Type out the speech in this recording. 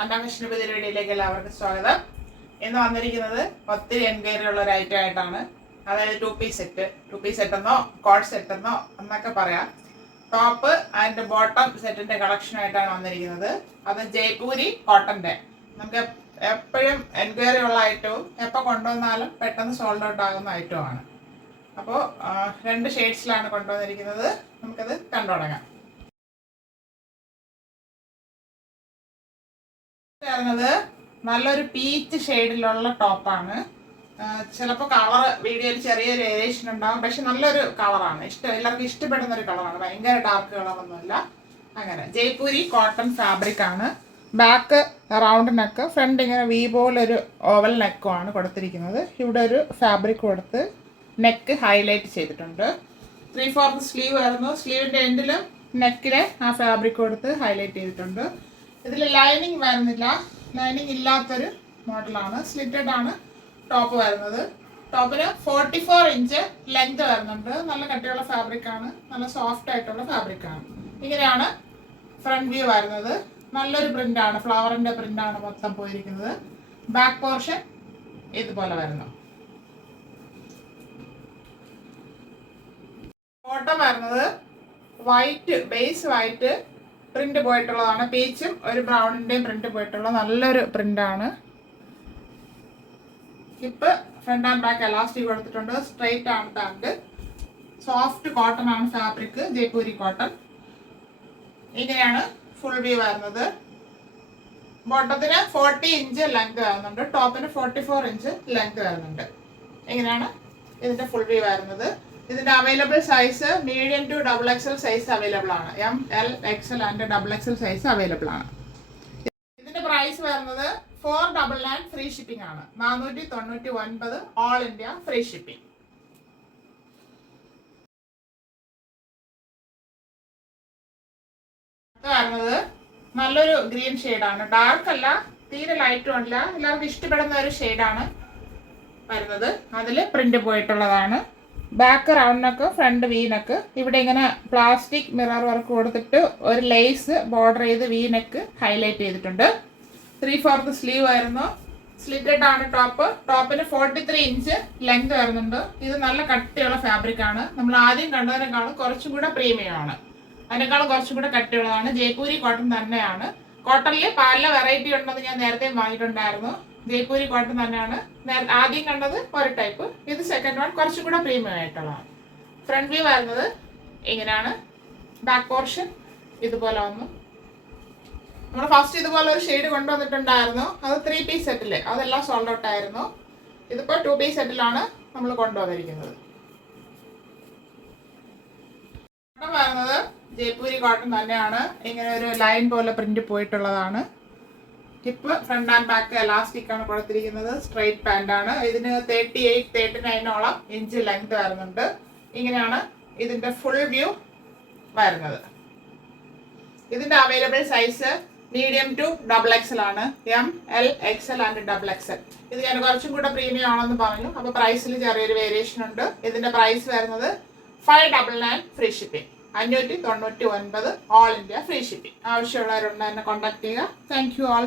അന്നാകൃഷ്ണ വീഡിയോയിലേക്ക് എല്ലാവർക്കും സ്വാഗതം. ഇന്ന് വന്നിരിക്കുന്നത് ഒത്തിരി എൻക്വയറി ഉള്ള ഒരു ഐറ്റം ആയിട്ടാണ്. അതായത് ടു പീസ് സെറ്റ് എന്നോ കോഡ് സെറ്റ് എന്നോ എന്നൊക്കെ പറയാം. ടോപ്പ് ആൻഡ് ബോട്ടം സെറ്റിന്റെ കളക്ഷൻ ആയിട്ടാണ് വന്നിരിക്കുന്നത്. അത് ജയ്പൂരി കോട്ടന്റെ. നമുക്ക് എപ്പോഴും എൻക്വയറി ഉള്ള ഐറ്റവും എപ്പോൾ കൊണ്ടുവന്നാലും പെട്ടെന്ന് സോൾഡ് ഔട്ട് ആകുന്ന ഐറ്റമാണ്. അപ്പോൾ രണ്ട് ഷെയ്ഡ്സിലാണ് കൊണ്ടുവന്നിരിക്കുന്നത്. നമുക്കത് കണ്ടു തുടങ്ങാം. നല്ലൊരു പീച്ച് ഷെയ്ഡിലുള്ള ടോപ്പാണ്. ചിലപ്പോൾ കളർ വീഡിയോയിൽ ചെറിയൊരു വേരിയേഷൻ ഉണ്ടാകും, പക്ഷെ നല്ലൊരു കളറാണ്. എല്ലാവർക്കും ഇഷ്ടപ്പെടുന്ന ഒരു കളറാണ്. ഭയങ്കര ഡാർക്ക് കളറൊന്നുമില്ല. അങ്ങനെ ജയ്പൂരി കോട്ടൺ ഫാബ്രിക് ആണ്. ബാക്ക് റൗണ്ട് നെക്ക്, ഫ്രണ്ട് ഇങ്ങനെ വി പോലൊരു ഓവൽ നെക്കുമാണ് കൊടുത്തിരിക്കുന്നത്. ഇവിടെ ഒരു ഫാബ്രിക് കൊടുത്ത് നെക്ക് ഹൈലൈറ്റ് ചെയ്തിട്ടുണ്ട്. 3/4 സ്ലീവ് ആയിരുന്നു. സ്ലീവിൻ്റെ എൻഡിലും നെക്കിലെ ആ ഫാബ്രിക് കൊടുത്ത് ഹൈലൈറ്റ് ചെയ്തിട്ടുണ്ട്. ഇതിൽ ലൈനിങ് വരുന്നില്ല, ലൈനിങ് ഇല്ലാത്തൊരു മോഡലാണ്. സ്ലിറ്റഡ് ആണ് ടോപ്പ് വരുന്നത്. ടോപ്പിന് 44 ഇഞ്ച് ലെങ്ത് വരുന്നുണ്ട്. നല്ല കട്ടിയുള്ള ഫാബ്രിക് ആണ്, നല്ല സോഫ്റ്റ് ആയിട്ടുള്ള ഫാബ്രിക് ആണ്. ഇങ്ങനെയാണ് ഫ്രണ്ട് വ്യൂ വരുന്നത്. നല്ലൊരു പ്രിന്റ് ആണ്, ഫ്ലവറിന്റെ പ്രിന്റ് ആണ് മൊത്തം പോയിരിക്കുന്നത്. ബാക്ക് പോർഷൻ ഇതുപോലെ വരുന്നു. ബോട്ടം വരുന്നത് വൈറ്റ്, ബേസ് വൈറ്റ് പ്രിന്റ് പോയിട്ടുള്ളതാണ്. പീച്ചും ഒരു ബ്രൗണിന്റെയും പ്രിന്റ് പോയിട്ടുള്ള നല്ലൊരു പ്രിന്റാണ്. Hip front and back elastic കൊടുത്തിട്ടുണ്ട്. സ്ട്രെയിറ്റ് ആണ് പാന്റ്. സോഫ്റ്റ് കോട്ടൺ ആണ് ഫാബ്രിക്, ജയ്പൂരി കോട്ടൺ. ഇങ്ങനെയാണ് ഫുൾ വ്യൂ വരുന്നത്. ബോട്ടത്തിന് 40 ഇഞ്ച് ലെങ്ത് വരുന്നുണ്ട്. ടോപ്പിന് 44 ഇഞ്ച് ലെങ്ത് വരുന്നുണ്ട്. ഇങ്ങനെയാണ് ഇതിന്റെ ഫുൾ വ്യൂ വരുന്നത്. ഇതിന്റെ available size medium to XXL size available ആണ്. ML XL and XXL size available ആണ്. ഇതിന്റെ പ്രൈസ് വരുന്നത് 499 ഫ്രീ ഷിപ്പിംഗ് ആണ്. 499 ഓൾ ഇന്ത്യ ഫ്രീ ഷിപ്പിംഗ്. വരുന്നത് നല്ലൊരു ഗ്രീൻ ഷെയ്ഡാണ്. ഡാർക്ക് അല്ല, തീരെ ലൈറ്റും അല്ല, എല്ലാവർക്കും ഇഷ്ടപ്പെടുന്ന ഒരു ഷെയ്ഡാണ് വരുന്നത്. അതിൽ പ്രിന്റ് പോയിട്ടുള്ളതാണ്. Back round neck, front V neck. ഇവിടെ ഇങ്ങനെ പ്ലാസ്റ്റിക് മിറർ വർക്ക് കൊടുത്തിട്ട് ഒരു ലേസ് ബോർഡർ ചെയ്ത് വി നെക്ക് ഹൈലൈറ്റ് ചെയ്തിട്ടുണ്ട്. 3/4 സ്ലീവ് ആയിരുന്നു. സ്ലിറ്റഡ് ആണ് ടോപ്പ്. ടോപ്പിന് 43 ഇഞ്ച് ലെങ്ത് വരുന്നുണ്ട്. ഇത് നല്ല കട്ടിയുള്ള ഫാബ്രിക് ആണ്. നമ്മൾ ആദ്യം കണ്ടതിനേക്കാളും കുറച്ചും കൂടെ പ്രീമിയം ആണ്. അതിനേക്കാളും കുറച്ചും കൂടെ കട്ടിയുള്ളതാണ്. ജയ്പൂരി കോട്ടൺ തന്നെയാണ്. കോട്ടണിൽ പല വെറൈറ്റി ഉണ്ടെന്ന് ഞാൻ നേരത്തെ വാങ്ങിയിട്ടുണ്ടായിരുന്നു. ജയ്പൂരി കോട്ടൺ തന്നെയാണ്. ആദ്യം കണ്ടത് ഒരു ടൈപ്പ്, ഇത് സെക്കൻഡ് വൺ, കുറച്ചും കൂടെ പ്രീമിയം ആയിട്ടുള്ളതാണ്. ഫ്രണ്ട് വ്യൂ വരുന്നത് ഇങ്ങനെയാണ്. ബാക്ക് പോർഷൻ ഇതുപോലെ വന്നു. നമ്മൾ ഫസ്റ്റ് ഇതുപോലെ ഒരു ഷെയ്ഡ് കൊണ്ടുവന്നിട്ടുണ്ടായിരുന്നു. അത് 3 പീസ് സെറ്റില്, അതെല്ലാം സോൾഡ് ഔട്ട് ആയിരുന്നു. ഇതിപ്പോൾ 2 പീസ് സെറ്റിലാണ് നമ്മൾ കൊണ്ടുവന്നിരിക്കുന്നത്. കോട്ടൺ വരുന്നത് ജയ്പൂരി കോട്ടൺ തന്നെയാണ്. ഇങ്ങനെ ഒരു ലൈൻ പോലെ പ്രിന്റ് പോയിട്ടുള്ളതാണ്. Hip front and back elastic ആണ് കൊടുത്തിരിക്കുന്നത്. സ്ട്രെയിറ്റ് പാന്റ് ആണ്. ഇതിന് 38-39 ഇഞ്ച് ലെങ്ത് വരുന്നുണ്ട്. ഇങ്ങനെയാണ് ഇതിന്റെ ഫുൾ വ്യൂ വരുന്നത്. ഇതിന്റെ available size medium to XXL ആണ്. ML XL and XXL. ഇത് ഞാൻ കുറച്ചും കൂടെ പ്രീമിയം ആണെന്ന് പറഞ്ഞു. അപ്പോൾ പ്രൈസിൽ ചെറിയൊരു വേരിയേഷൻ ഉണ്ട്. ഇതിന്റെ പ്രൈസ് വരുന്നത് 599 free shipping. 599 all India free shipping. ആവശ്യമുള്ളവരുണ്ട് എന്നെ കോൺടാക്ട് ചെയ്യുക. Thank you all.